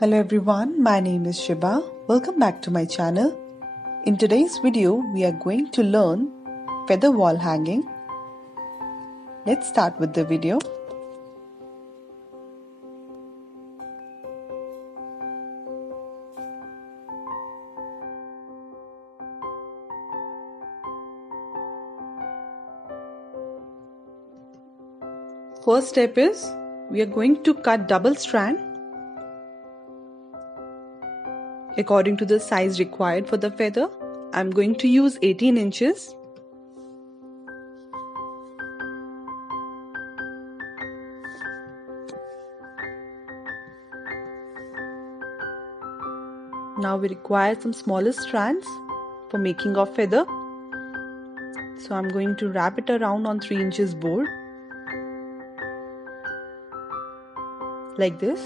Hello everyone, my name is Shiba. Welcome back to my channel. In today's video, we are going to learn feather wall hanging. Let's start with the video. First step is we are going to cut double strand according to the size required for the feather. I'm going to use 18 inches. Now we require some smaller strands for making our feather. So I'm going to wrap it around on 3 inches board like this.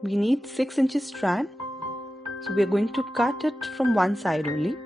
We need 6 inches strand, so we are going to cut it from one side only.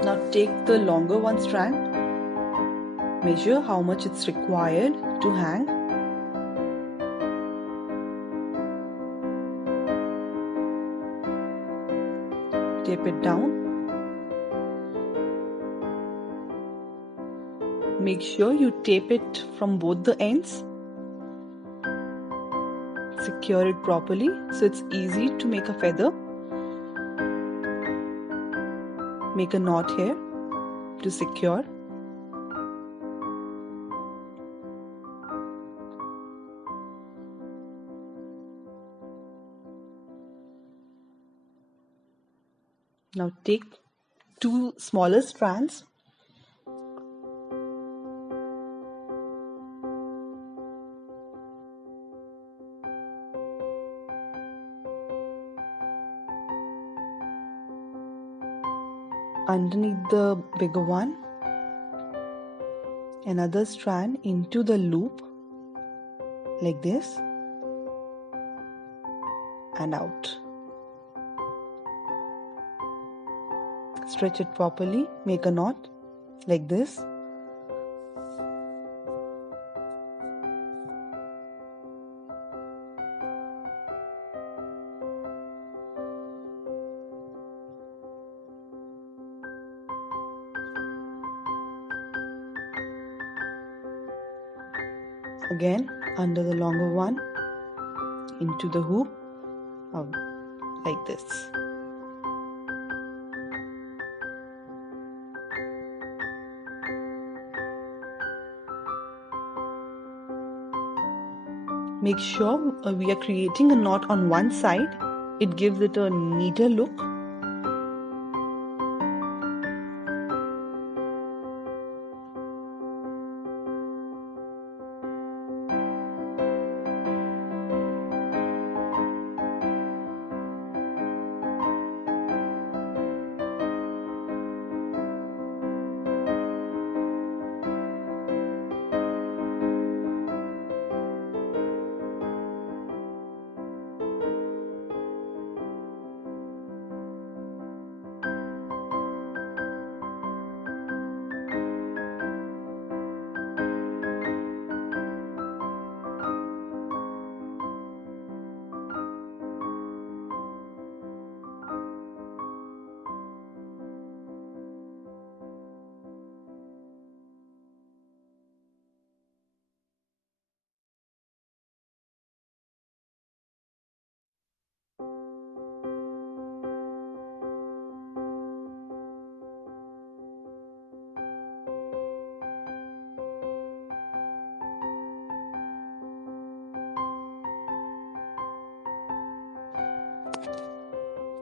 Now take the longer one strand, measure how much it's required to hang. Tape it down. Make sure you tape it from both the ends. Secure it properly so it's easy to make a feather. Make a knot here to secure. Now take two smaller strands. Underneath the bigger one, another strand into the loop like this and out. Stretch it properly, make a knot like this. Again, under the longer one, into the hoop, out like this. Make sure we are creating a knot on one side. It gives it a neater look.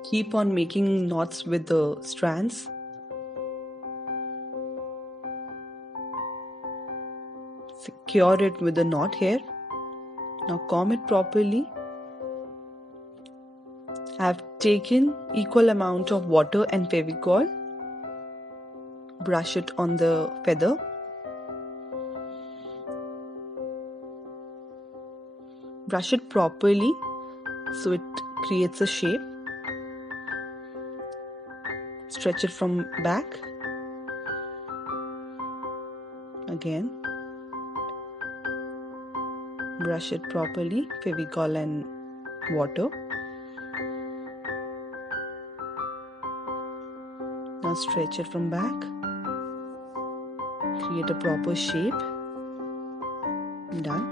Keep on making knots with the strands. Secure it with a knot here. Now comb it properly. I have taken equal amount of water and Fevicol. Brush it on the feather. Brush it properly so it creates a shape. Stretch it from back. Again. Brush it properly, Fevicol and water. Now stretch it from back. Create a proper shape. Done.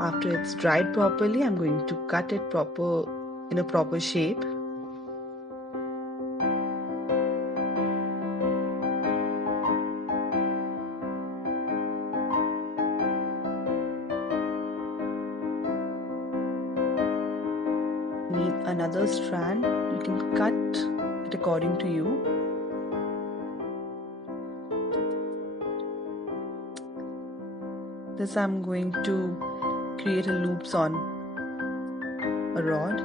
After it's dried properly, I'm going to cut it in a proper shape. Need another strand, you can cut it according to you. This I'm going to create a loops on a rod.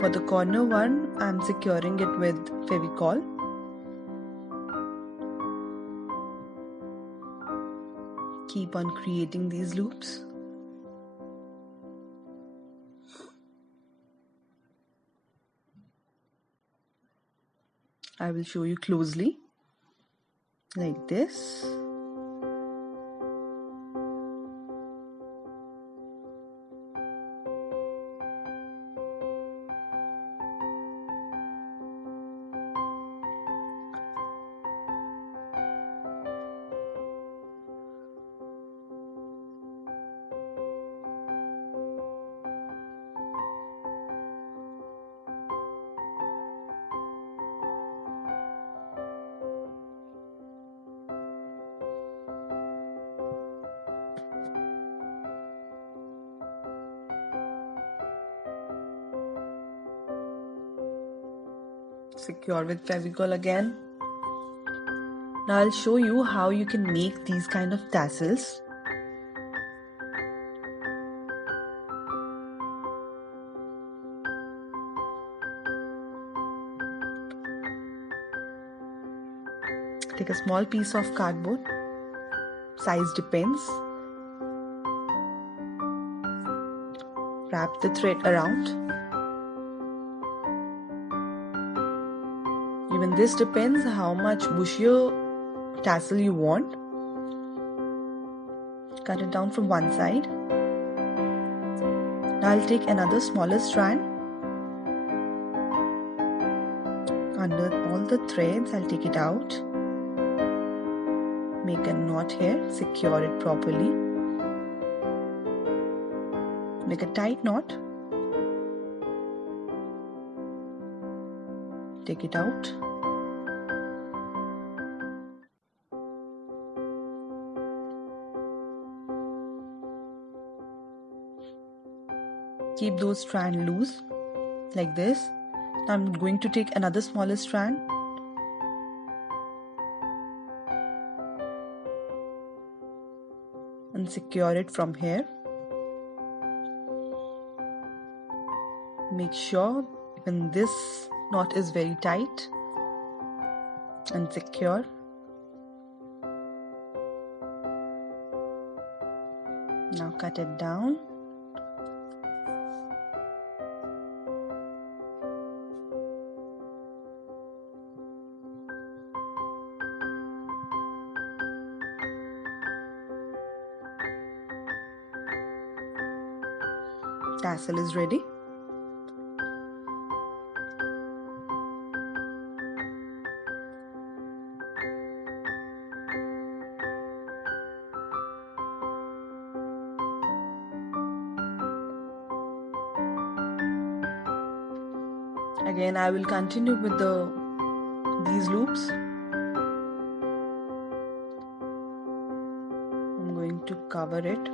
For the corner one, I'm securing it with Fevicol. Keep on creating these loops. I will show you closely, like this. Secure with Fevicol again. Now I'll show you how you can make these kind of tassels. Take a small piece of cardboard. Size depends. Wrap the thread around. Even this depends how much bushier tassel you want. Cut it down from one side. Now I'll take another smaller strand. Under all the threads, I'll take it out. Make a knot here, secure it properly. Make a tight knot. Take it out. Keep those strands loose, like this. Now I'm going to take another smaller strand. And secure it from here. Make sure even this knot is very tight and secure. Now cut it down. Tassel is ready. Again, I will continue with these loops. I'm going to cover it.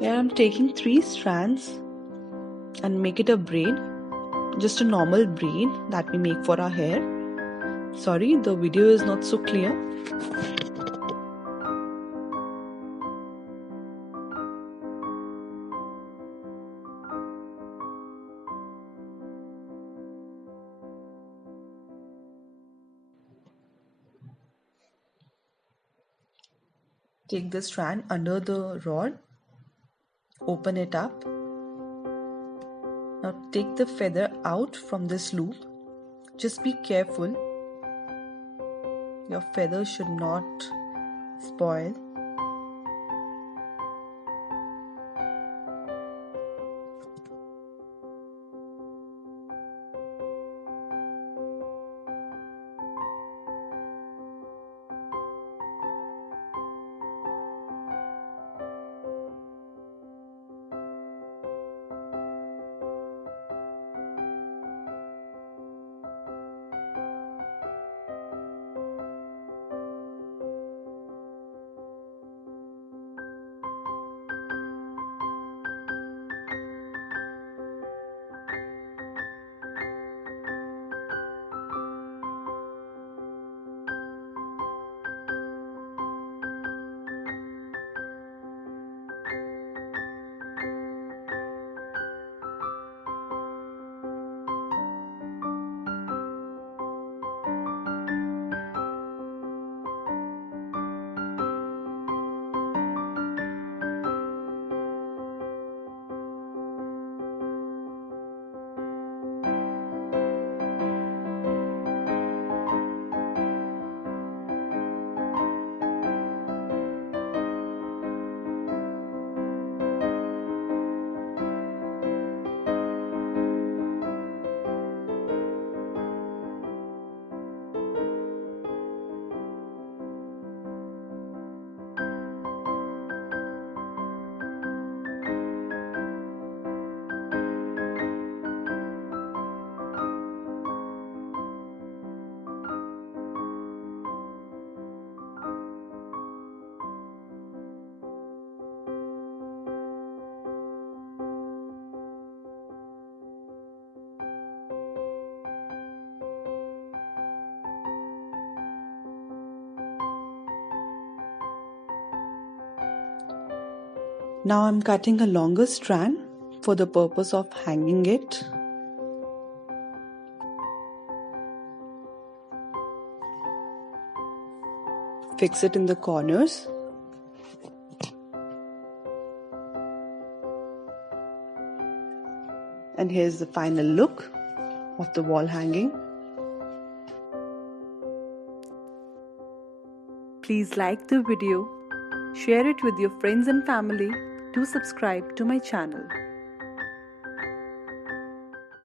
Here I'm taking 3 strands and make it a braid, just a normal braid that we make for our hair. Sorry, the video is not so clear. Take the strand under the rod, open it up. Now take the feather out from this loop. Just be careful. Your feather should not spoil. Now I'm cutting a longer strand for the purpose of hanging it. Fix it in the corners. And here's the final look of the wall hanging. Please like the video, share it with your friends and family. Do subscribe to my channel.